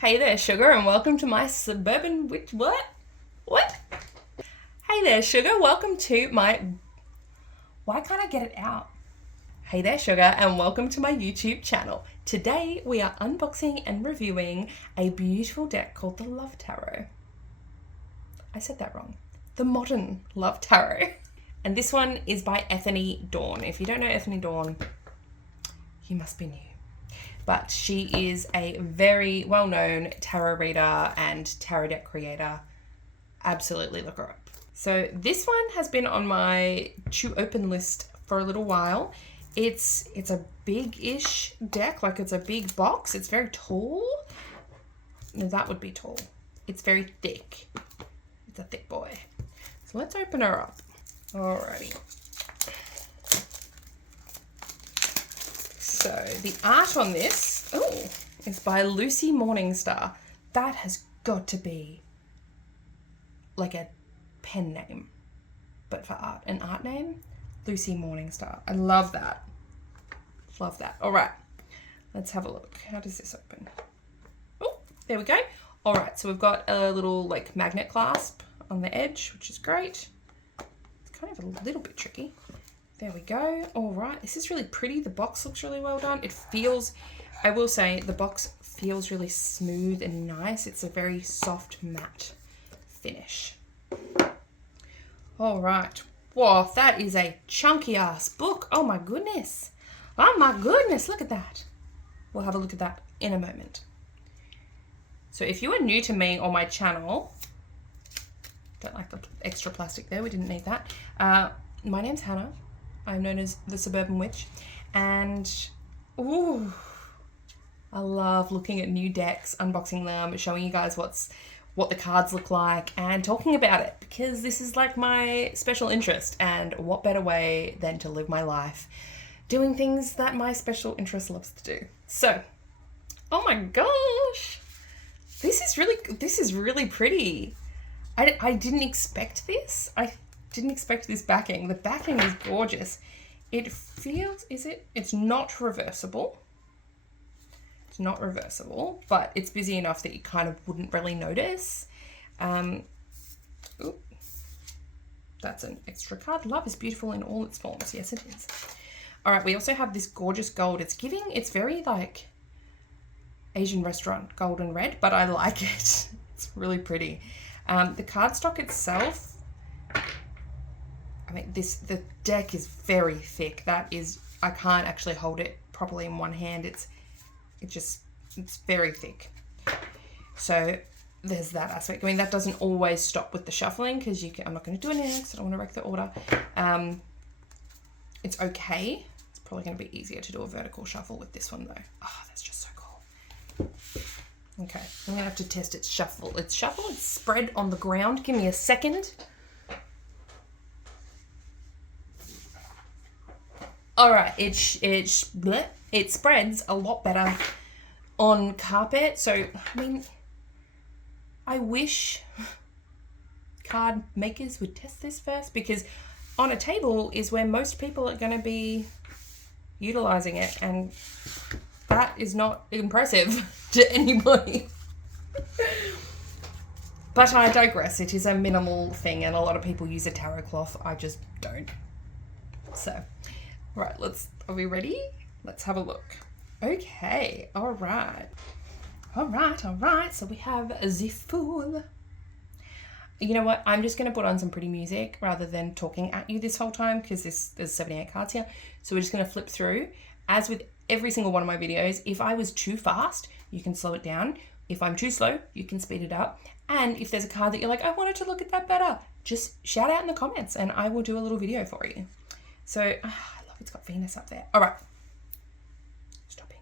Hey there, sugar, and welcome to my Suburban witch. What? Hey there, sugar, welcome to my. Why can't I get it out? Hey there, sugar, and welcome to my YouTube channel. Today we are unboxing and reviewing a beautiful deck called the Love Tarot. I said that wrong. The Modern Love Tarot. And this one is by Ethony Dawn. If you don't know Ethony Dawn, you must be new. But she is a very well-known tarot reader and tarot deck creator. Absolutely look her up. So this one has been on my to open list for a little while. It's a big-ish deck, like it's a big box. It's very tall. No, that would be tall. It's very thick. It's a thick boy. So let's open her up. Alrighty. So the art on this, is by Lucy Morningstar. That has got to be like a pen name, but for art. An art name? Lucy Morningstar. I love that. Love that. All right, let's have a look. How does this open? Oh, there we go. All right, so we've got a little like magnet clasp on the edge, which is great. It's kind of a little bit tricky. There we go. All right. This is really pretty. The box looks really well done. It feels, I will say, the box feels really smooth and nice. It's a very soft matte finish. All right. Whoa, that is a chunky ass book. Oh my goodness. Oh my goodness. Look at that. We'll have a look at that in a moment. So if you are new to me or my channel, don't like the extra plastic there. We didn't need that. My name's Hana. I'm known as the Suburban Witch, and I love looking at new decks, unboxing them, showing you guys what the cards look like, and talking about it, because this is like my special interest, and what better way than to live my life doing things that my special interest loves to do. So, oh my gosh, this is really pretty. I didn't expect this. I didn't expect this backing. The backing is gorgeous. It feels, it's not reversible. It's not reversible, but it's busy enough that you kind of wouldn't really notice. Ooh, that's an extra card. Love is beautiful in all its forms. Yes, it is. All right, we also have this gorgeous gold. It's very like Asian restaurant gold and red, but I like it. It's really pretty. The cardstock itself, I mean, the deck is very thick. I can't actually hold it properly in one hand. It's very thick. So there's that aspect. I mean, that doesn't always stop with the shuffling, because I'm not going to do it next. I don't want to wreck the order. It's okay. It's probably going to be easier to do a vertical shuffle with this one though. Oh, that's just so cool. Okay, I'm going to have to test its shuffle. It's spread on the ground. Give me a second. All right, it spreads a lot better on carpet. So, I mean, I wish card makers would test this first, because on a table is where most people are going to be utilizing it, and that is not impressive to anybody. But I digress. It is a minimal thing, and a lot of people use a tarot cloth. I just don't. So, right, are we ready? Let's have a look. Okay, all right. So we have the Fool. You know what? I'm just going to put on some pretty music rather than talking at you this whole time, because there's 78 cards here. So we're just going to flip through. As with every single one of my videos, if I was too fast, you can slow it down. If I'm too slow, you can speed it up. And if there's a card that you're like, I wanted to look at that better, just shout out in the comments and I will do a little video for you. So, I love it's got Venus up there. All right. Stopping.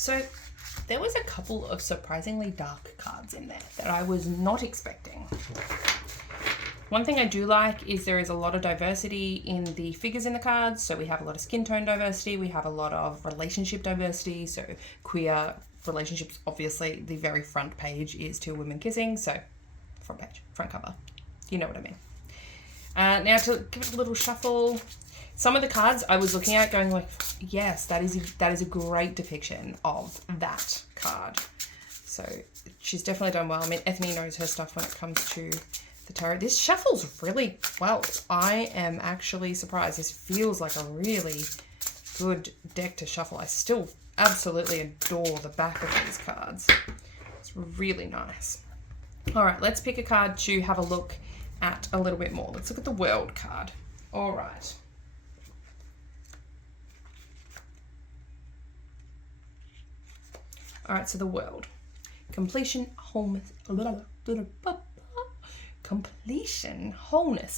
so there was a couple of surprisingly dark cards in there that I was not expecting. One thing I do like is there is a lot of diversity in the figures in the cards. So we have a lot of skin tone diversity. We have a lot of relationship diversity. So queer relationships, obviously the very front page is two women kissing. So front page, front cover. You know what I mean. Now to give it a little shuffle. Some of the cards I was looking at going like, yes, that is a great depiction of that card. So she's definitely done well. I mean, Ethony knows her stuff when it comes to the tarot. This shuffles really well. I am actually surprised. This feels like a really good deck to shuffle. I still absolutely adore the back of these cards. It's really nice. All right, let's pick a card to have a look at a little bit more. Let's look at the World card. All right. All right, so the World. Completion, wholeness,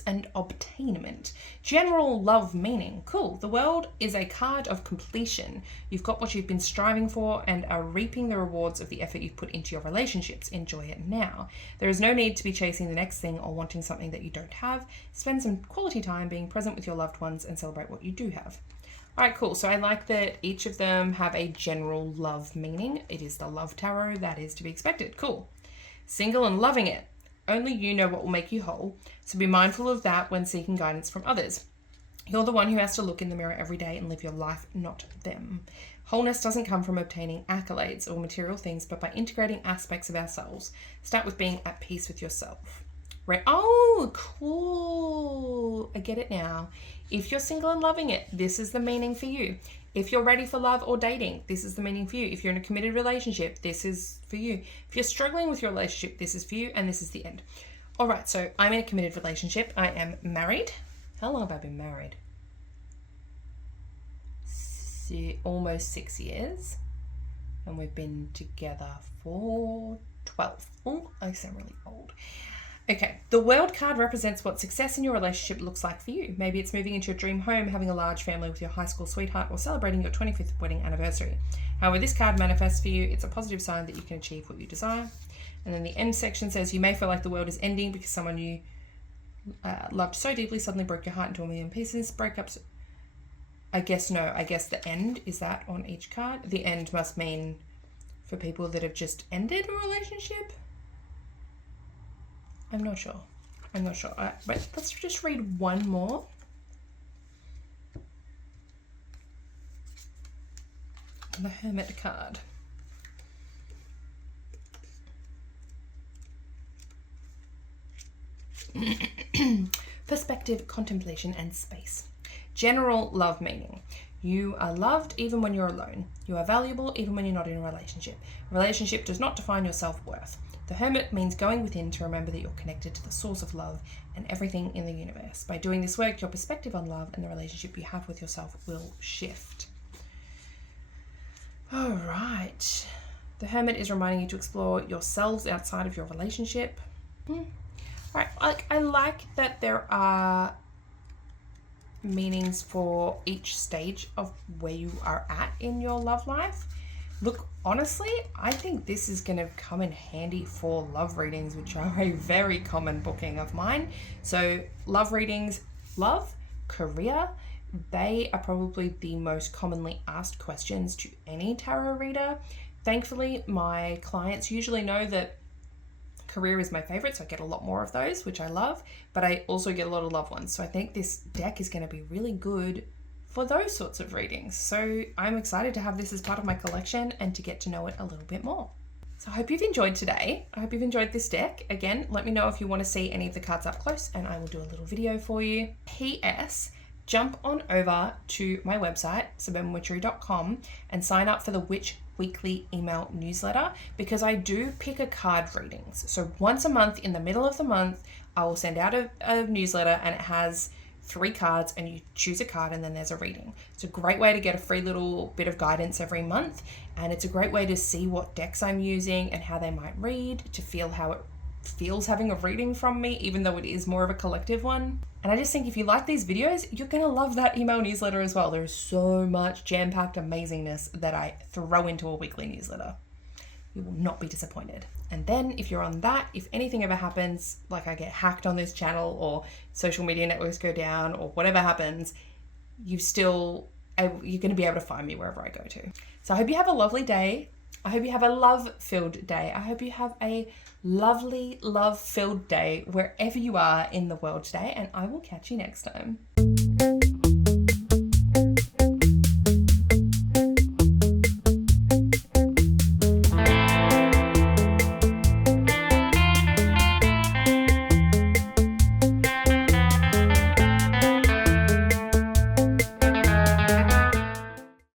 and obtainment. General love meaning. Cool. The World is a card of completion. You've got what you've been striving for and are reaping the rewards of the effort you've put into your relationships. Enjoy it now. There is no need to be chasing the next thing or wanting something that you don't have. Spend some quality time being present with your loved ones and celebrate what you do have. All right, cool. So I like that each of them have a general love meaning. It is the love tarot. That is to be expected. Cool. Single and loving it. Only you know what will make you whole, so be mindful of that when seeking guidance from others. You're the one who has to look in the mirror every day and live your life, not them. Wholeness doesn't come from obtaining accolades or material things, but by integrating aspects of ourselves. Start with being at peace with yourself. Right? Oh, cool. I get it now. If you're single and loving it, this is the meaning for you. If you're ready for love or dating, this is the meaning for you. If you're in a committed relationship, this is for you. If you're struggling with your relationship, this is for you, and this is the end. All right, so I'm in a committed relationship. I am married. How long have I been married? Almost 6 years. And we've been together for 12. Oh, I sound really old. Okay, the World card represents what success in your relationship looks like for you. Maybe it's moving into your dream home, having a large family with your high school sweetheart, or celebrating your 25th wedding anniversary. However this card manifests for you, it's a positive sign that you can achieve what you desire. And then the end section says, you may feel like the world is ending because someone you loved so deeply suddenly broke your heart into a million pieces. Breakups, I guess the end, is that on each card? The end must mean for people that have just ended a relationship. I'm not sure. But let's just read one more. The Hermit card. Perspective, contemplation, and space. General love meaning. You are loved even when you're alone. You are valuable even when you're not in a relationship. A relationship does not define your self-worth. The Hermit means going within to remember that you're connected to the source of love and everything in the universe. By doing this work, your perspective on love and the relationship you have with yourself will shift. All right. The Hermit is reminding you to explore yourselves outside of your relationship. All right. I like that there are meanings for each stage of where you are at in your love life. Look, honestly, I think this is going to come in handy for love readings, which are a very common booking of mine. So love readings, love, career, they are probably the most commonly asked questions to any tarot reader. Thankfully, my clients usually know that career is my favorite, so I get a lot more of those, which I love, but I also get a lot of love ones. So I think this deck is going to be really good for those sorts of readings. So I'm excited to have this as part of my collection and to get to know it a little bit more. So I hope you've enjoyed today. I hope you've enjoyed this deck. Again, let me know if you want to see any of the cards up close and I will do a little video for you. P.S. Jump on over to my website, suburbanwitchery.com, and sign up for the Witch Weekly email newsletter, because I do pick a card readings. So once a month, in the middle of the month, I will send out a newsletter, and it has 3 cards, and you choose a card and then there's a reading. It's a great way to get a free little bit of guidance every month, and it's a great way to see what decks I'm using and how they might read, to feel how it feels having a reading from me, even though it is more of a collective one. And I just think if you like these videos, you're going to love that email newsletter as well. There's so much jam-packed amazingness that I throw into a weekly newsletter. You will not be disappointed. And then if you're on that, if anything ever happens, like I get hacked on this channel or social media networks go down or whatever happens, you're going to be able to find me wherever I go to. So I hope you have a lovely day. I hope you have a love-filled day. I hope you have a lovely, love-filled day wherever you are in the world today, and I will catch you next time.